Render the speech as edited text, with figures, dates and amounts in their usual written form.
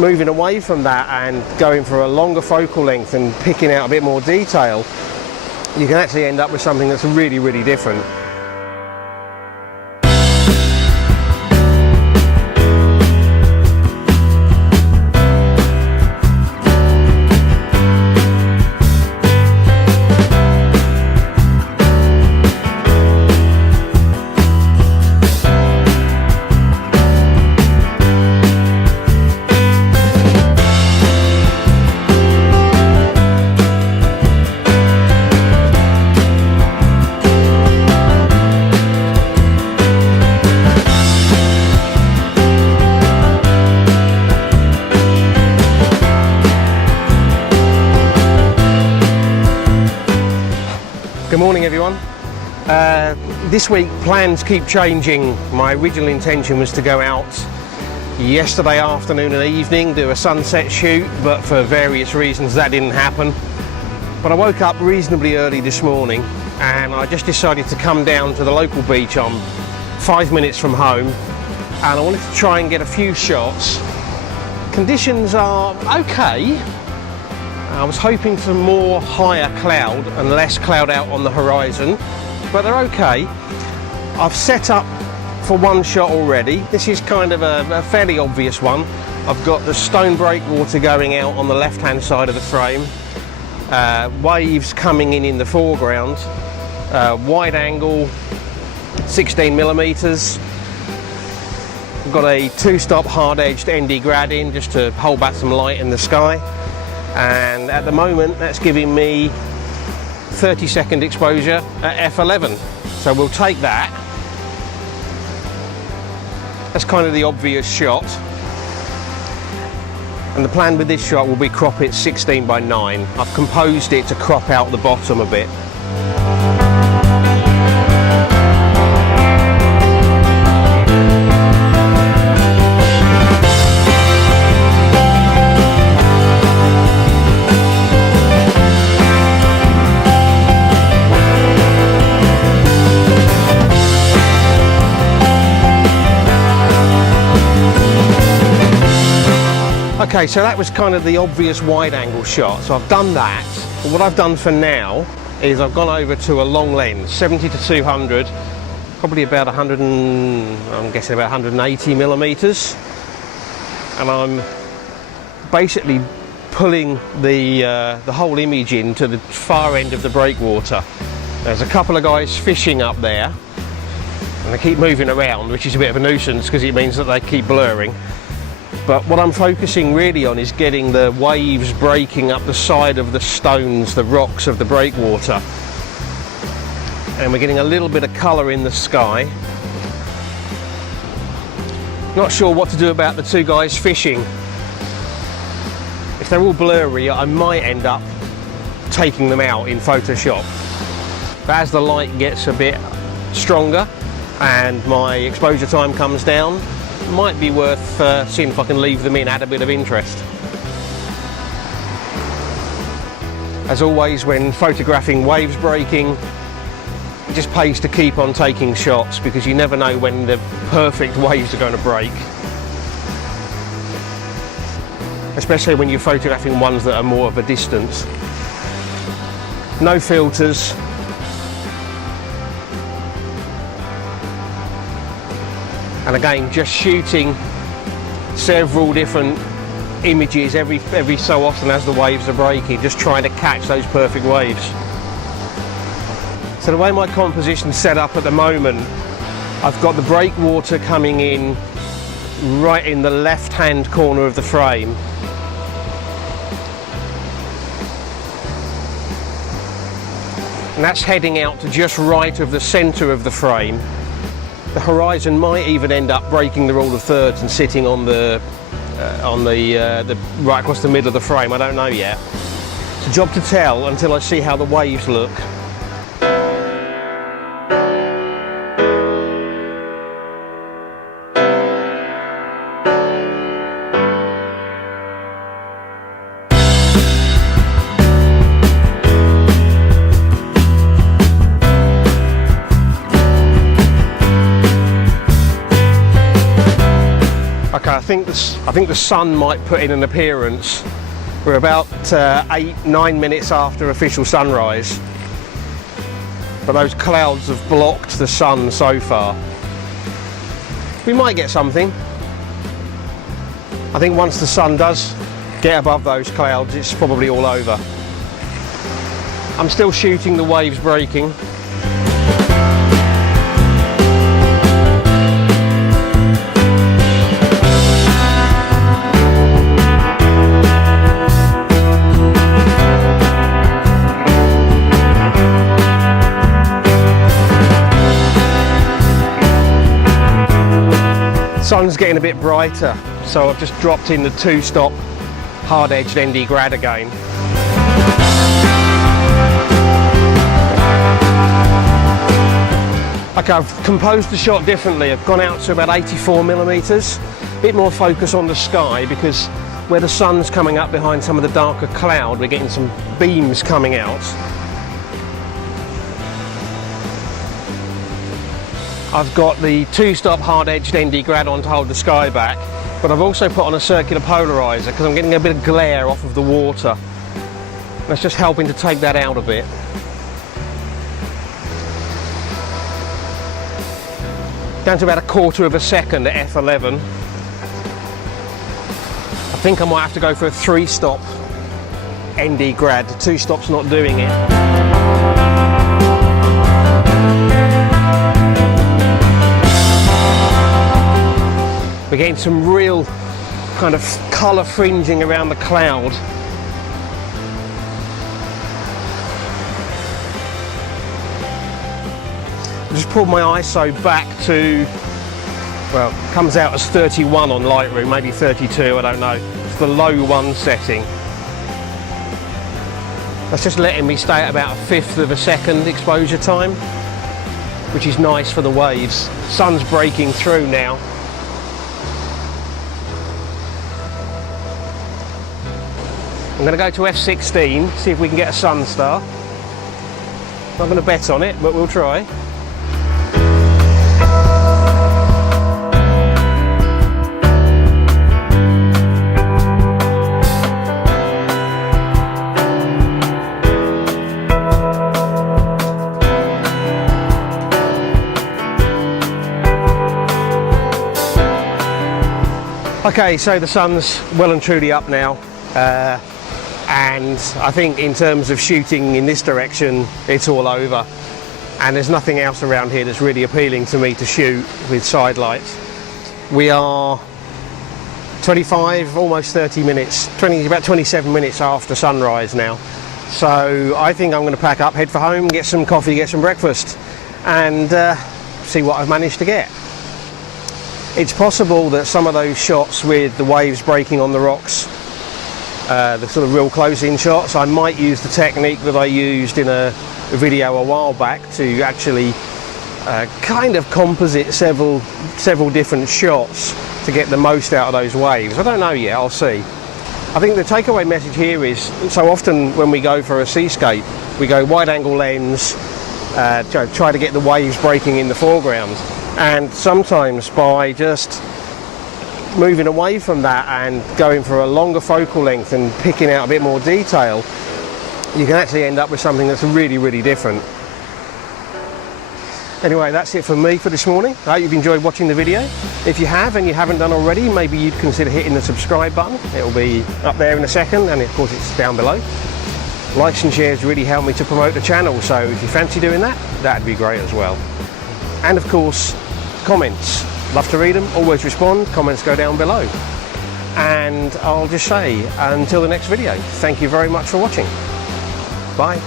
moving away from that and going for a longer focal length and picking out a bit more detail, you can actually end up with something that's really, really different. Good morning everyone. This week plans keep changing. My original intention was to go out yesterday afternoon and evening, do a sunset shoot, but for various reasons that didn't happen. But I woke up reasonably early this morning and I just decided to come down to the local beach. I'm 5 minutes from home and I wanted to try and get a few shots. Conditions are okay. I was hoping for more higher cloud and less cloud out on the horizon, but they're okay. I've set up for one shot already. This is kind of a fairly obvious one. I've got the stone breakwater going out on the left hand side of the frame, waves coming in the foreground, wide angle 16mm. I've got a 2-stop hard edged ND grad in just to hold back some light in the sky. And at the moment that's giving me 30-second exposure at f11, so we'll take that. That's kind of the obvious shot, and the plan with this shot will be crop it 16:9. I've composed it to crop out the bottom a bit. Okay, so that was kind of the obvious wide angle shot, so I've done that. But what I've done for now is I've gone over to a long lens, 70-200, probably about 100 and, I'm guessing about 180mm, and I'm basically pulling the whole image into the far end of the breakwater. There's a couple of guys fishing up there, and they keep moving around, which is a bit of a nuisance because it means that they keep blurring. But what I'm focusing really on is getting the waves breaking up the side of the stones, the rocks of the breakwater. And we're getting a little bit of colour in the sky. Not sure what to do about the two guys fishing. If they're all blurry, I might end up taking them out in Photoshop. But as the light gets a bit stronger and my exposure time comes down, might be worth seeing if I can leave them in, add a bit of interest. As always, when photographing waves breaking, it just pays to keep on taking shots because you never know when the perfect waves are going to break. Especially when you're photographing ones that are more of a distance. No filters. And again, just shooting several different images every so often as the waves are breaking, just trying to catch those perfect waves. So the way my composition's set up at the moment, I've got the breakwater coming in right in the left-hand corner of the frame. And that's heading out to just right of the centre of the frame. The horizon might even end up breaking the rule of thirds and sitting on the right across the middle of the frame. I don't know yet. It's a job to tell until I see how the waves look. think the sun might put in an appearance. We're about 8-9 minutes after official sunrise, but those clouds have blocked the sun so far. We might get something. I think once the sun does get above those clouds, it's probably all over. I'm still shooting the waves breaking. Sun's getting a bit brighter, so I've just dropped in the 2-stop hard-edged ND grad again. Okay, I've composed the shot differently. I've gone out to about 84mm, a bit more focus on the sky, because where the sun's coming up behind some of the darker cloud, we're getting some beams coming out. I've got the 2-stop hard-edged ND grad on to hold the sky back, but I've also put on a circular polarizer because I'm getting a bit of glare off of the water. That's just helping to take that out a bit. Down to about 1/4 of a second at f11. I think I might have to go for a 3-stop ND grad. 2 stops not doing it. We're getting some real kind of colour fringing around the cloud. I just pulled my ISO back to, well, it comes out as 31 on Lightroom, maybe 32, I don't know. It's the low 1 setting. That's just letting me stay at about 1/5 of a second exposure time, which is nice for the waves. Sun's breaking through now. I'm going to go to f16, see if we can get a sun star. Not going to bet on it, but we'll try. Okay, so the sun's well and truly up now. And I think in terms of shooting in this direction, it's all over. And there's nothing else around here that's really appealing to me to shoot with side lights. We are 25, almost 30 minutes, about 27 minutes after sunrise now. So I think I'm going to pack up, head for home, get some coffee, get some breakfast, and see what I've managed to get. It's possible that some of those shots with the waves breaking on the rocks, the sort of real close-in shots, I might use the technique that I used in a video a while back to actually kind of composite several different shots to get the most out of those waves. I don't know yet, I'll see. I think the takeaway message here is, so often when we go for a seascape, we go wide-angle lens, try to get the waves breaking in the foreground, and sometimes by just moving away from that and going for a longer focal length and picking out a bit more detail, you can actually end up with something that's really, really different. Anyway, that's it from me for this morning. I hope you've enjoyed watching the video. If you have and you haven't done already, maybe you'd consider hitting the subscribe button. It'll be up there in a second, and of course it's down below. Likes and shares really help me to promote the channel, so if you fancy doing that, that'd be great as well. And of course, comments. Love to read them, always respond, comments go down below. And I'll just say, until the next video, thank you very much for watching. Bye.